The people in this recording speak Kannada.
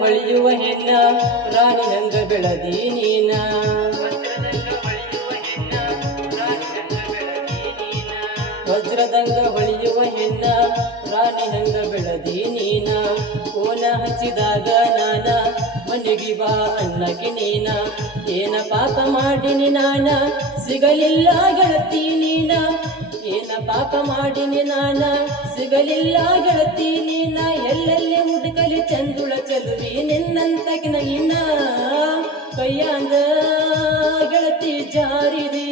ಹೊಳೆಯುವ ಹೆಣ್ಣ ರಾಣಿ ಹಂಗ ಬೆಳದಿ ನೀನ ವಜ್ರದಂಗ ಹೊಳೆಯುವ ಹೆಣ್ಣ ರಾಣಿ ಹಂಗ ಬೆಳದಿ ನೀನ ಕೋನ ಹಚ್ಚಿದಾಗ ನಾನ ಮನೆಗೆ ಬಾ ಅನ್ನಕ್ಕೆ ನೀನ ಏನ ಪಾಪ ಮಾಡಿನಿ ನಾನ ಸಿಗಲಿಲ್ಲ ಗೆಳತಿ ನೀನ ಏನ ಪಾಪ ಮಾಡಿನಿ ನಾನ ಸಿಗಲಿಲ್ಲ ಗೆಳತಿ ನೀನ ಎಲ್ಲೆಲ್ಲಿ ಹುಡುಕಲಿ ಚಂದುಳ ಚಲುವಿ ನಿನ್ನಂತಕಿನ ಇನ್ನ ಕೈಯಾಂದ ಗೆಳತಿ ಜಾರಿದಿ